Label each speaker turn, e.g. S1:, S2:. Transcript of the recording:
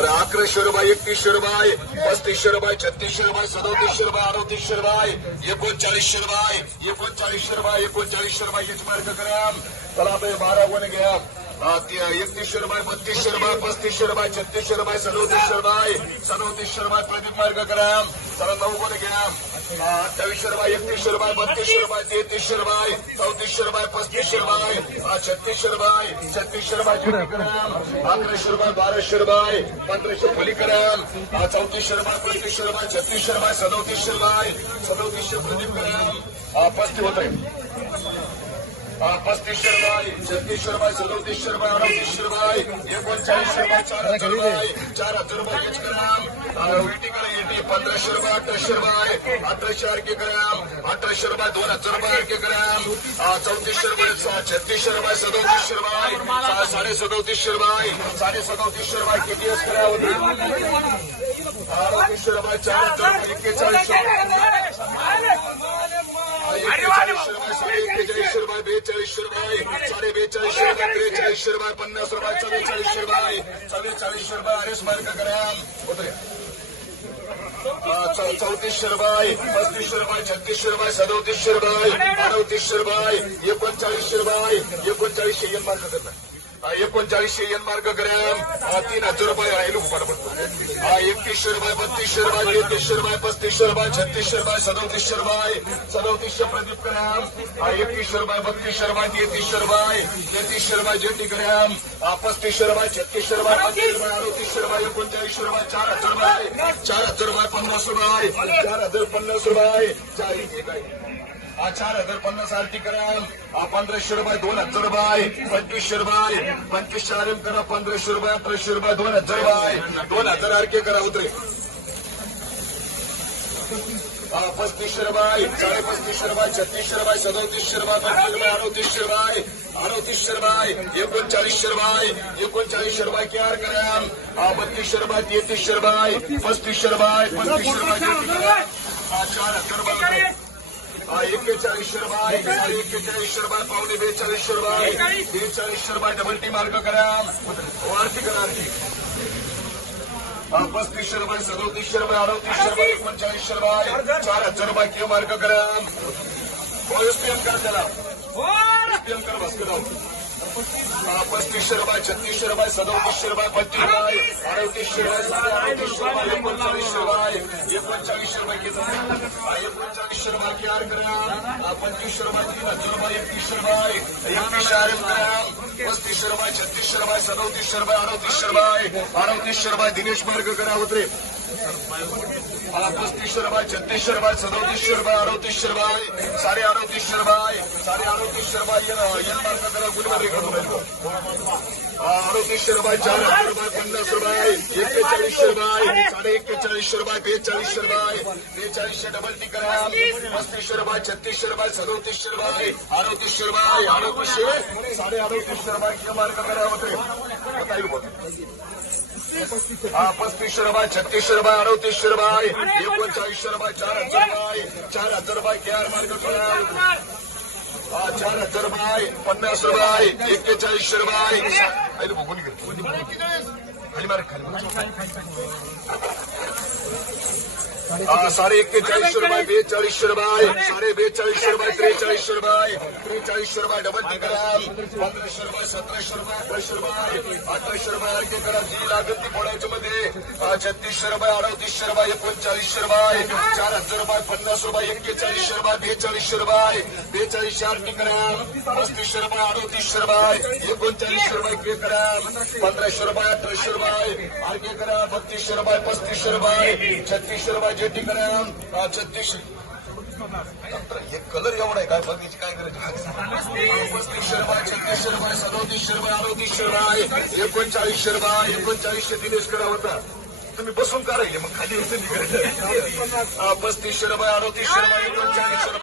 S1: बरं अकराशे रुपये एकतीसशे रुपये पस्तीसशे रुपये छत्तीसशे रुपये सदोतीसशे रुपये अडतीसशे रुपये एकोणचाळीसशे रुपये एकोणचाळीसशे रुपये एकोणचाळीसशे रुपये हेच मार्ग करा. चला आपण बारा बन घ्या. ते एकतीसशे रुपये बत्तीसशे रुपये पस्तीसशे रुपये छत्तीसशे रुपये सदोतीसशे रुपये सदोतीसशे प्रदीप मार्ग करा चला नऊ कोण घ्या हा, अठ्ठावीसशे रुपये एकतीसशे रुपये बत्तीसशे रुपये तेहतीसशे रुपये चौतीसशे रुपये पस्तीसशे रुपये हा, छत्तीसशे रुपये छत्तीसशे रुपये जुनी ग्राम अकराशे रुपये बाराशे रुपये पंधराशे फलिग्राम हा, चौतीसशे रुपये पंचवीसशे रुपये छत्तीसशे रुपये सदोतीसशे रुपये प्रदीप ग्राम हा, पस्तीस होत हा, पस्तीसशे रुपये छत्तीसशे रुपये सदोतीसशे रुपये अडतीसशे रुपये एकोणचाळीसशे रुपये चार हज़ार रुपये चार हज़ार रुपये वीस ग्राम विटीकडे येते पंधराशे रुपये अठराशे रुपये अठराशे अर्के ग्राम अठराशे रुपये दोन हज़ार रुपये अर्के ग्राम चौतीसशे रुपये छत्तीसशे रुपये सदोतीसशे रुपये सा- साडे सदोतीसशे रुपये साडे सदोतीसशे रुपये किती एस ग्राम अडतीसशे रुपये चार हज़ार रुपये एक्केचाळीसशे एक्केचाळीसशे रुपये एक्केचाळीसशे रुपये साडे बेचाळीसशे रुपये त्रेचाळीसशे रुपये पन्नास रुपये चव्वेचाळीसशे रुपये चव्वेचाळीसशे रुपये ग्राम होते चौ- चौतीसशे रुपये पस्तीसशे रुपये छत्तीसशे रुपये सदोतीसशे रुपये अडतीसशे रुपये एकोणचाळीसशे रुपये एकोणचाळीसशे एन मार्क करतात हा, एकोणचाळीसशे एन मार्क ग्रॅम तीन हज़ार रुपये आहे लोक एकतीसशे रुपये बत्तीसशे रुपये रुपये रुपये रुपये रुपये प्रदीप ग्रॅम एकतीसशे रुपये बत्तीसशे रुपये तेहतीसशे रुपये तेहतीसशे रुपये ज्योती ग्रॅम पस्तीसशे रुपये छत्तीसशे रुपये पस्तीस रुपये रुपये रुपये चार हज़ार रुपये चार हज़ार रुपये पन्नास रुपये चार हज़ार पन्नास रुपये चार चार हज़ार पन्नास आरती करा पंधराशे रुपये, दोन हज़ार रुपये, पंचवीसशे रुपये, पंचवीसशे आर करा, पंधराशे रुपये, अठराशे रुपये, दोन हज़ार रुपये, दोन हज़ार आरके करा, उतरे. पस्तीसशे रुपये साडे पस्तीसशे रुपये, छत्तीसशे रुपये, सदोतीसशे रुपये पंचवीस रुपये अडतीसशे रुपये अडतीसशे रुपये, एकोणचाळीसशे रुपये एकोणचाळीसशे रुपये केआर करा. बत्तीसशे रुपये, तेहतीसशे रुपये, पस्तीसशे रुपये पस्तीसशे रुपये चार हज़ार रुपये हा, एक्केचाळीसशे रुपये साडे एक्केचाळीसशे रुपये पावणे बेचाळीसशे रुपये बेचाळीसशे रुपये डबल टी मार्क करा आरती करा आरती हा, पस्तीसशे रुपये सदोतीसशे रुपये अडतीसशे रुपये एकोणचाळीसशे रुपये चार हज़ार रुपये किलो मार्क करा एसपीएम करा त्याला एसपीएम कर बस करा हा, पस्तीसशे रुपये छत्तीसशे रुपये सदोतीसशे रुपये पच्चीस रुपये अडतीसशे रुपये साडे अडतीसशे रुपये एकोणचाळीसशे रुपये एकोणचाळीसशे रुपये एकोणचाळीसशे रुपये करा पंचवीसशे रुपये तीन हजार रुपये एकतीसशे रुपये एकतीसशे आर करा पस्तीसशे रुपये छत्तीसशे रुपये सदोतीसशे रुपये अडतीसशे रुपये अडतीसशे रुपये दिनेश मार्ग करा उतरे हा, पस्तीसशे रुपये छत्तीसशे रुपये सदोतीसशे रुपये अडतीसशे रुपये साडे अडतीसशे रुपये साडे अडतीसशे रुपये येन मार्ग करा गुरुवारी अडतीसशे रुपये चार हज़ार रुपये पन्नास रुपये एक्केचाळीसशे रुपये साडे एक्केचाळीसशे रुपये बेचाळीसशे बेचाळीसशे डबल हा चार हज़ार रुपये चार हज़ार रुपये केआर मार्ग करा हा चार हज़ार रुपये पन्नास रुपये एक्केचाळीसशे रुपये खाली बघ, कोणी घेतो? खाली मार रुपये बेचाळीसशे रुपये डबल करा पंधराशे रुपये सतराशे रुपये अठराशे रुपये करा जी लागत ती फोडायच्या मध्ये छत्तीसशे चार हज़ार रुपये पन्नास रुपये एक्केचाळीसशे रुपये बेचाळीसशे रुपये बेचाळीसशे आरटी करा. पस्तीसशे रुपये अडतीसशे रुपये एकोणचाळीसशे रुपये के करा. पंधराशे रुपये अठराशे रुपये आरके करा. बत्तीसशे रुपये पस्तीसशे रुपये छत्तीसशे रुपये जेटी करा. हा, छत्तीसशे. हे कलर एवढा आहे. काय बघायची काय करायची? पस्तीसशे रुपये छत्तीसशे रुपये सदोतीसशे रुपये अडतीसशे रुपये एकोणचाळीसशे रुपये एकोणचाळीसशे दिनेश करा होता. तुम्ही बसून का राहिले मग खाली होते पस्तीसशे रुपये अडतीसशे रुपये एकोणचाळीसशे रुपये.